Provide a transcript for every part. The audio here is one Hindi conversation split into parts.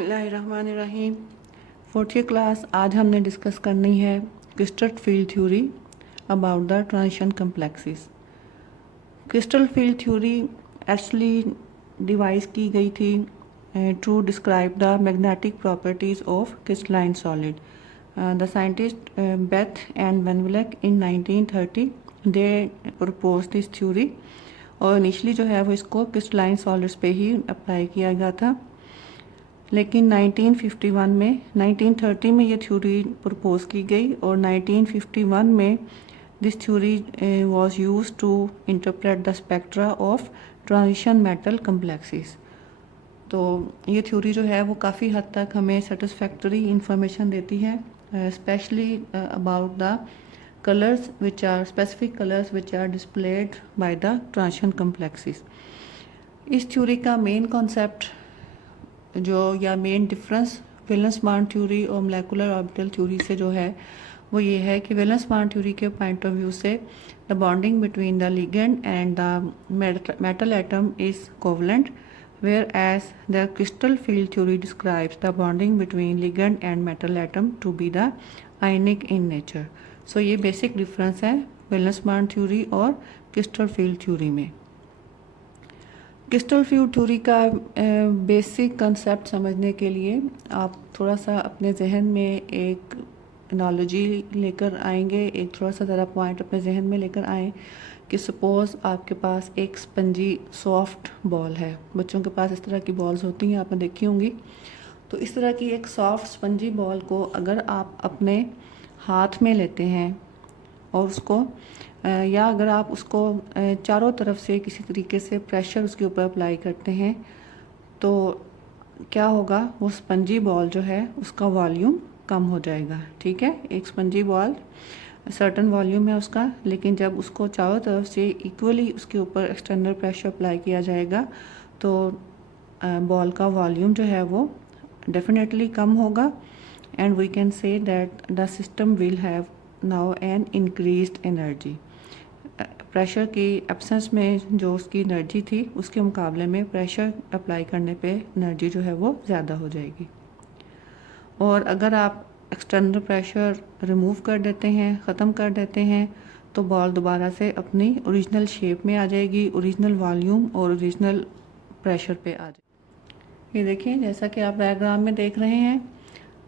बिस्मिल्लाहिर्रहमानिर्रहीम। 4th क्लास आज हमने डिस्कस करनी है crystal field theory about the transition complexes. Crystal field theory actually devise की गई थी to describe the magnetic properties of crystalline solid. The scientist Bethe and Van Vleck in 1930 they propose this theory, और इनिशली जो है वो इसको क्रिस्टलाइन सॉलिड्स पे ही अप्लाई किया गया था। लेकिन 1930 में ये थ्योरी प्रपोज की गई और 1951 में this theory was used to interpret the spectra of transition metal complexes. तो ये थ्योरी जो है वो काफ़ी हद तक हमें सेटिस्फैक्टरी इंफॉर्मेशन देती है, specially about the colours which are specific colours which are displayed by the transition complexes. इस थ्योरी का मेन कॉन्सेप्ट जो या main difference valence bond theory और मोलेकुलर ऑर्बिटल थ्योरी से जो है वो ये है कि वैलेंस बॉन्ड थ्योरी के पॉइंट ऑफ व्यू से the bonding between the ligand and the metal atom is covalent, whereas the crystal field theory describes the bonding between ligand and metal atom to be the ionic in nature. So ये बेसिक डिफरेंस है वैलेंस बॉन्ड थ्योरी और क्रिस्टल फील्ड थ्योरी में। क्रिस्टल फील्ड थ्योरी का बेसिक कंसेप्ट समझने के लिए आप थोड़ा सा अपने जहन में एक एनालॉजी लेकर आएंगे, एक थोड़ा सा ज़रा पॉइंट अपने जहन में लेकर आएँ कि सपोज़ आपके पास एक स्पंजी सॉफ्ट बॉल है। बच्चों के पास इस तरह की बॉल्स होती हैं, आपने देखी होंगी। तो इस तरह की एक सॉफ्ट स्पंजी बॉल को अगर आप अपने हाथ में लेते हैं और उसको या अगर आप उसको चारों तरफ से किसी तरीके से प्रेशर उसके ऊपर अप्लाई करते हैं तो क्या होगा, वो स्पंजी बॉल जो है उसका वॉल्यूम कम हो जाएगा। ठीक है, एक स्पंजी बॉल सर्टन वॉल्यूम है उसका, लेकिन जब उसको चारों तरफ से इक्वली उसके ऊपर एक्सटर्नल प्रेशर अप्लाई किया जाएगा तो बॉल का वॉल्यूम जो है वो डेफिनेटली कम होगा, and we can say that the system will have now an increased energy. Pressure की एब्सेंस में जो उसकी एनर्जी थी उसके मुकाबले में प्रेशर अप्लाई करने पे एनर्जी जो है वो ज़्यादा हो जाएगी। और अगर आप एक्सटर्नल प्रेशर रिमूव कर देते हैं, ख़त्म कर देते हैं, तो बॉल दोबारा से अपनी ओरिजिनल शेप में आ जाएगी, ओरिजिनल वॉल्यूम और ओरिजिनल प्रेशर पे आ जाएगी। ये देखिए, जैसा कि आप डायग्राम में देख रहे हैं,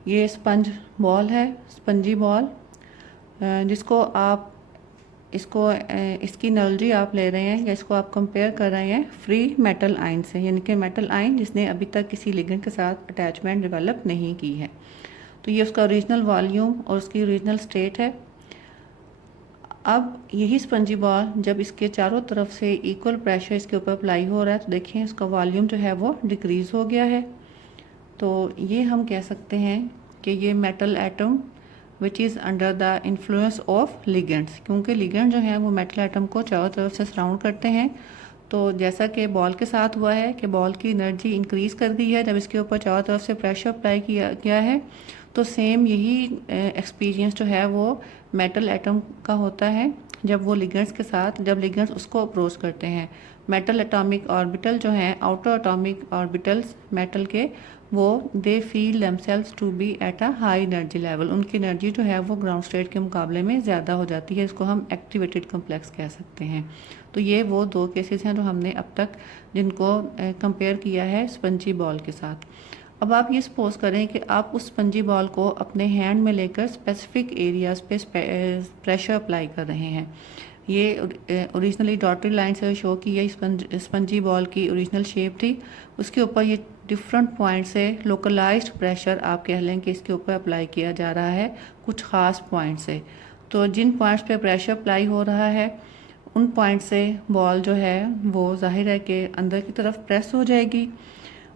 ये स्पंज बॉल है, स्पंजी बॉल, जिसको आप इसकी एनालॉजी आप ले रहे हैं या इसको आप कंपेयर कर रहे हैं फ्री मेटल आयन से, यानी कि मेटल आयन जिसने अभी तक किसी लिगेंड के साथ अटैचमेंट डेवलप नहीं की है। तो ये उसका ओरिजिनल वॉल्यूम और उसकी ओरिजिनल स्टेट है। अब यही स्पंजी बॉल जब इसके चारों तरफ से इक्वल प्रेशर इसके ऊपर अप्लाई हो रहा है तो देखिए इसका वॉल्यूम जो है वो डिक्रीज़ हो गया है। तो ये हम कह सकते हैं कि ये metal atom which is under the influence of ligands, क्योंकि लिगेंड जो है वो मेटल एटम को चारों तरफ से सराउंड करते हैं। तो जैसा कि बॉल के साथ हुआ है कि बॉल की एनर्जी इंक्रीज़ कर दी है जब इसके ऊपर चारों तरफ से प्रेशर अप्लाई किया है, तो सेम यही एक्सपीरियंस जो है वो मेटल एटम का होता है जब वो लिगेंड्स के साथ, जब लिगेंड्स उसको अप्रोच करते हैं। मेटल एटॉमिक ऑर्बिटल जो हैं, आउटर एटॉमिक ऑर्बिटल्स मेटल के, वो they feel themselves to be at a high energy level, उनकी एनर्जी जो है वो ग्राउंड स्टेट के मुकाबले में ज़्यादा हो जाती है। इसको हम एक्टिवेटेड कम्प्लेक्स कह सकते हैं। तो ये वो दो केसेस हैं जो हमने अब तक जिनको कंपेयर किया है स्पंजी बॉल के साथ। अब आप ये सपोज करें कि आप उस स्पंजी बॉल को अपने हैंड में लेकर स्पेसिफिक एरियाज पे प्रेशर अप्लाई कर रहे हैं। ये ओरिजिनली डॉटेड लाइन से शो की है स्पंजी बॉल की ओरिजिनल शेप थी, उसके ऊपर ये डिफरेंट पॉइंट से लोकलाइज्ड प्रेशर आप कह लें कि इसके ऊपर अप्लाई किया जा रहा है कुछ ख़ास पॉइंट से। तो जिन पॉइंट्स पे प्रेशर अप्लाई हो रहा है उन पॉइंट से बॉल जो है वो जाहिर है कि अंदर की तरफ प्रेस हो जाएगी,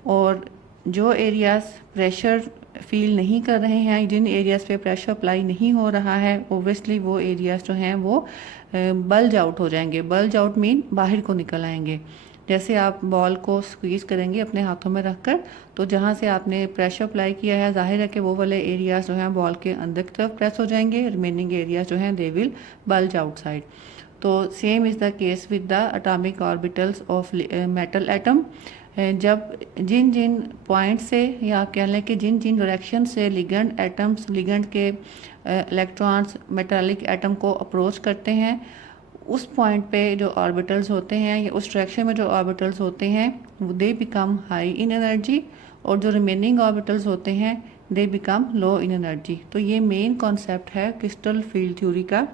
और जो एरियाज़ प्रेशर फील नहीं कर रहे हैं, जिन एरियाज़ पे प्रेशर अप्लाई नहीं हो रहा है, ओब्वियसली वो एरियाज़ जो हैं वो बल्ज आउट हो जाएंगे। बल्ज आउट मीन बाहर को निकल आएंगे। जैसे आप बॉल को स्क्वीज़ करेंगे अपने हाथों में रखकर, तो जहाँ से आपने प्रेशर अप्लाई किया है जाहिर है कि वो वाले एरियाज़ जो हैं बॉल के अंदर की तरफ प्रेस हो जाएंगे, रिमेनिंग एरियाज़ जो हैं दे विल बल्ज आउटसाइड। तो same is the case with the atomic orbitals of metal atom. जब जिन जिन पॉइंट से या आप कह लें कि जिन जिन डायरेक्शन से लिगेंड एटम्स लिगेंड के इलेक्ट्रॉन्स मेटालिक एटम को अप्रोच करते हैं, उस पॉइंट पे जो ऑर्बिटल्स होते हैं या उस डायरेक्शन में जो ऑर्बिटल्स होते हैं they become high in energy, और जो रिमेनिंग ऑर्बिटल्स होते हैं they become low in energy. तो ये मेन कॉन्सेप्ट है क्रिस्टल फील्ड थ्योरी का,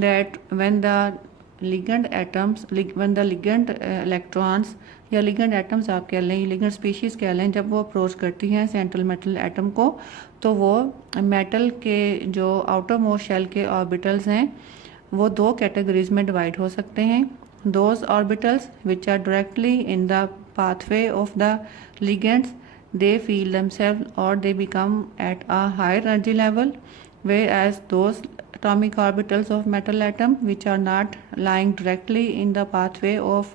that when the ligand atoms when the ligand electrons या लिगेंड एटम्स आप कह लें, लिगेंड स्पीशीज कह लें, जब वो अप्रोच करती हैं सेंट्रल मेटल एटम को, तो वो मेटल के जो आउटर मोस्ट शेल के ऑर्बिटल्स हैं वो दो कैटेगरीज में डिवाइड हो सकते हैं। Those orbitals which are directly in the pathway of the ligands, they feel themselves or they become at a higher energy level, whereas those atomic orbitals of metal atom which are not lying directly in the pathway of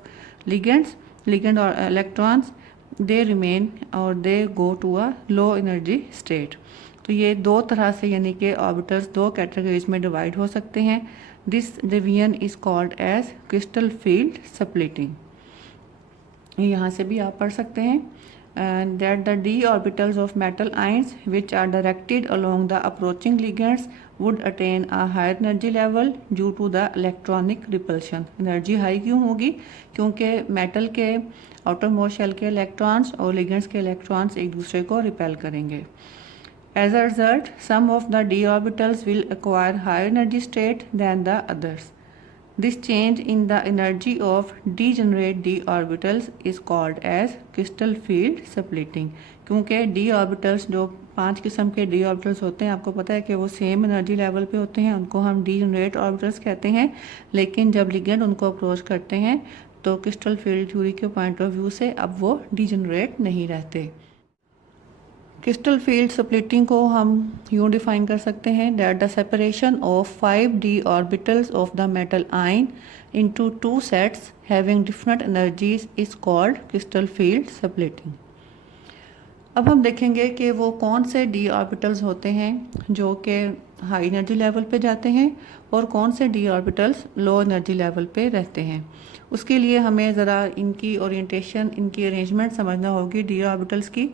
ligand or electrons, they remain or they go to a low energy state। तो ये दो तरह से यानी कि ऑर्बिटल्स दो कैटेगरीज में डिवाइड हो सकते हैं। This division is called as crystal field splitting. यहाँ से भी आप पढ़ सकते हैं and that the d orbitals of metal ions which are directed along the approaching ligands would attain a higher energy level due to the electronic repulsion। Energy high क्यों होगी? क्योंकि मेटल के आउटर मोस्ट शेल के इलेक्ट्रॉन्स और लिगेंड्स के इलेक्ट्रॉन्स एक दूसरे को रिपेल करेंगे। As a result, some of the d orbitals will acquire higher energy state than the others। This change in the energy of degenerate d orbitals is called as crystal field splitting। क्योंकि d orbitals जो 5 किस्म के d orbitals होते हैं, आपको पता है कि वो सेम एनर्जी लेवल पे होते हैं, उनको हम degenerate orbitals कहते हैं। लेकिन जब लिगेंड उनको अप्रोच करते हैं तो क्रिस्टल फील्ड थ्योरी के पॉइंट ऑफ व्यू से अब वो degenerate नहीं रहते। क्रिस्टल फील्ड स्प्लिटिंग को हम यूँ डिफाइन कर सकते हैं that the separation of 5d orbitals of the metal ion into 2 sets having different energies is called crystal field splitting. अब हम देखेंगे कि वो कौन से d ऑर्बिटल्स होते हैं जो कि हाई एनर्जी लेवल पे जाते हैं और कौन से d orbitals low energy level पे रहते हैं। उसके लिए हमें ज़रा इनकी ओरिएंटेशन, इनकी अरेंजमेंट समझना होगी d ऑर्बिटल्स की।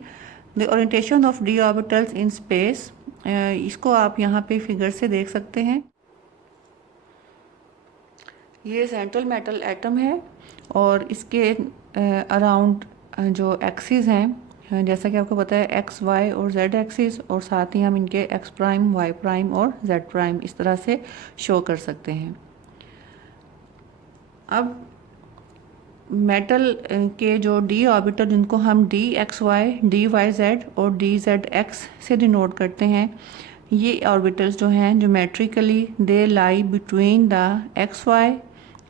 The orientation of d orbitals in space, इसको आप यहाँ पे फिगर से देख सकते हैं। ये सेंट्रल मेटल एटम है और इसके अराउंड जो एक्सिस हैं, जैसा कि आपको पता है एक्स वाई और जेड एक्सिस, और साथ ही हम इनके एक्स प्राइम, वाई प्राइम और जेड प्राइम इस तरह से शो कर सकते हैं। अब मेटल के जो d ऑर्बिटल जिनको हम D X Y, D Y Z और डी जेड एक्स से डिनोट करते हैं, ये ऑर्बिटल्स जो हैं geometrically they lie between the X Y,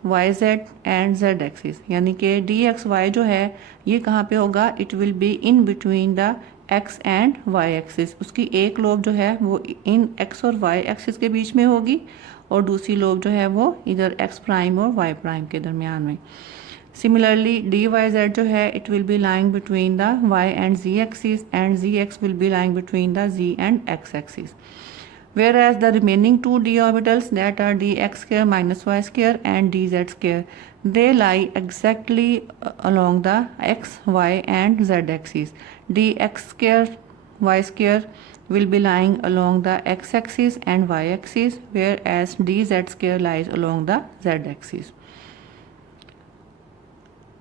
Y Z and Z axis. यानी कि डी एक्स वाई जो है ये कहाँ पे होगा? It will be in between the X and Y axis. उसकी एक लोब जो है वो इन एक्स और वाई एक्सिस के बीच में होगी और दूसरी लोब जो है वो इधर एक्स प्राइम और वाई प्राइम के दरमियान में। Similarly, dyz जो है it will be lying between the y and z axis and zx will be lying between the z and x axis. Whereas the remaining two d orbitals that are dx square minus y square and dz square, they lie exactly along the x, y and z axis. dx square y square will be lying along the x axis and y axis, whereas dz square lies along the z axis.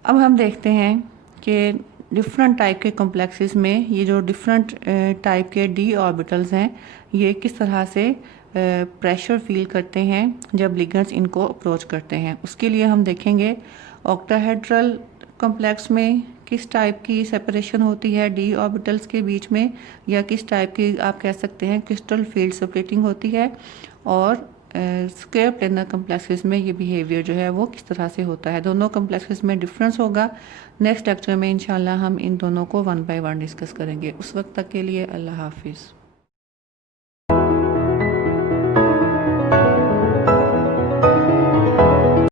अब हम देखते हैं कि डिफरेंट टाइप के कॉम्प्लेक्सेस में ये जो डिफरेंट टाइप के d ऑर्बिटल्स हैं ये किस तरह से प्रेशर फील करते हैं जब लिगेंड्स इनको अप्रोच करते हैं। उसके लिए हम देखेंगे ऑक्टाहेड्रल कॉम्प्लेक्स में किस टाइप की सेपरेशन होती है d ऑर्बिटल्स के बीच में, या किस टाइप की आप कह सकते हैं क्रिस्टल फील्ड स्प्लिटिंग होती है, और स्क्वायर प्लेनर कॉम्प्लेक्सेस में ये बिहेवियर जो है वो किस तरह से होता है। दोनों कॉम्प्लेक्सेस में डिफरेंस होगा। नेक्स्ट लेक्चर में इंशाल्लाह हम इन दोनों को 1 बाय 1 डिस्कस करेंगे। उस वक्त तक के लिए अल्लाह हाफिज़।